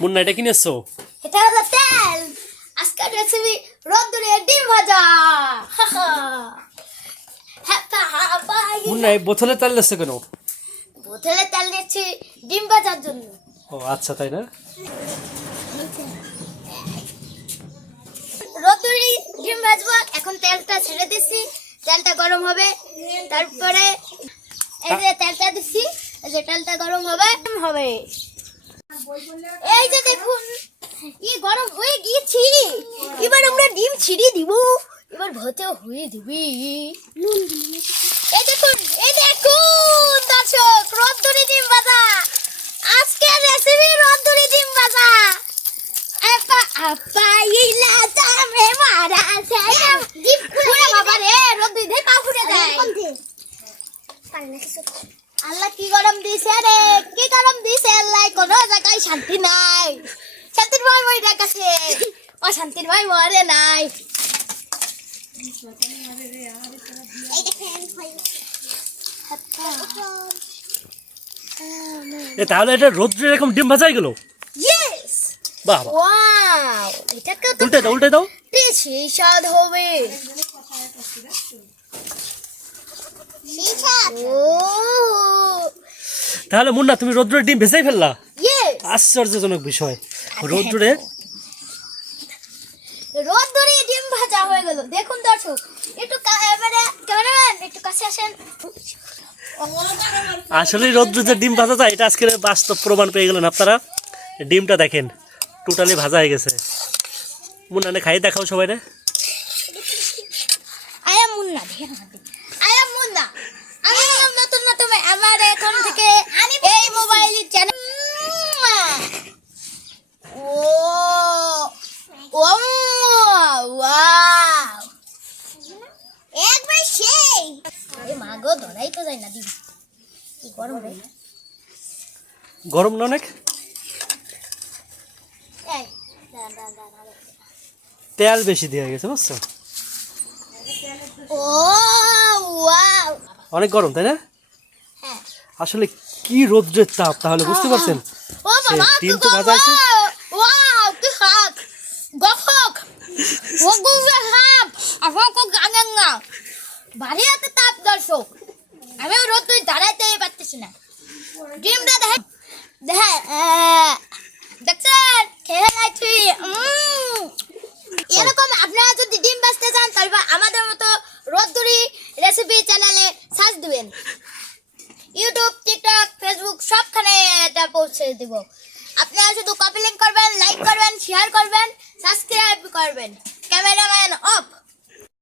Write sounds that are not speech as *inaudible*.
মুন্না এটা কিনেছো এটা হলো তেল। আজকের রেসিপি রোদ্দুরে ডিম ভাজা। মুন্না এই বোতলে তেল দিচ্ছে কেন? বোতলে তেল দিচ্ছি ডিম ভাজার জন্য। ও আচ্ছা তাই না? রোদ্দুরে ডিম ভাজবো এখন তেলটা ছেড়ে দিচ্ছি তেলটা গরম হবে। তারপরে এই যে তেলটা দিচ্ছি এই যে তেলটা গরম হবে হবে। এই যে দেখুন ই গরম হয়ে গিয়েছি। এবার আমরা ডিম ছিঁড়ে দিব। এবার ভতে হয়ে দিবি। এই দেখুন এই দেখুন দর্শক রোদ্দুরি ডিম ভাজা। আজকের রেসিপি রোদ্দুরি ডিম ভাজা। আপা আপা ইলা তামে মারা যায়। ডিম খুলে বাবা রে রোদ্দুরি দে পা ফুটে যায় আল্লাহ কি গরম দিছে রে? কি গরম দিছে আল্লাহ? কোনো জায়গায় শান্তি নাই। শান্তির ভয় মরে ডাকাছে ও শান্তির ভয় মরে নাই। এ তাহলে এটা রোদ্রে এরকম ডিম ভাজাই গেল? বাহ বাহ। ওয়াও এটাকে তো উল্টে দাও উল্টে দাও। বেশি স্বাদ হবে। ও তাহলে মুন্না তুমি রোদ্রে ডিম ভেজাই ফেললা? আশ্চর্যজনক বিষয়। রোদ্রে? রোদ ডিম ভাজা হয়ে গেল। দেখুন দর্শক একটু এবারে ক্যামেরাম্যান একটু কাছে আসেন। আসলে রোদ্রে যে ডিম ভাজা যায় এটা আজকে বাস্তব প্রমাণ পেয়ে গেলেন আপনারা। ডিমটা দেখেন টোটালি ভাজা হয়ে গেছে। মুন্না নে খাই দেখাও সবাই রে আয়া মুন্না দেখেন আয়া মুন্না আমি হলাম নতুন নতুন আমার এখন থেকে এই মোবাইলের চ্যানেল ও ও ওয়াও একবার সেই আরে মা গো ধরাই তো যায় না কি গরম রে। গরম না অনেক? তেল বেশি দেওয়া গেছে বুঝছ? অনেক গরম তাই না? হ্যাঁ। আসলে কি রোদ্রের তাপ তাহলে বুঝতে পারছেন? তো ভাজা আছে? গফক। *laughs* ও গুজে গানেন না বাড়ি হাতে তাপ দর্শক। আমি রোদ তুই দাঁড়াইতে পারতেছি না। ডিমটা দেখে দেখে দেখছেন? খেয়ে নাই এরকম আপনারা যদি ডিম বাঁচতে চান, তাহলে আমাদের মতো রোদ্দুরি রেসিপি চ্যানেলে সার্চ দিবেন। ইউটিউব টিকটক ফেসবুক সবখানে এটা পৌঁছে দিব। আপনারা শুধু কপি লিঙ্ক করবেন লাইক করবেন শেয়ার করবেন সাবস্ক্রাইব করবেন। Cameraman off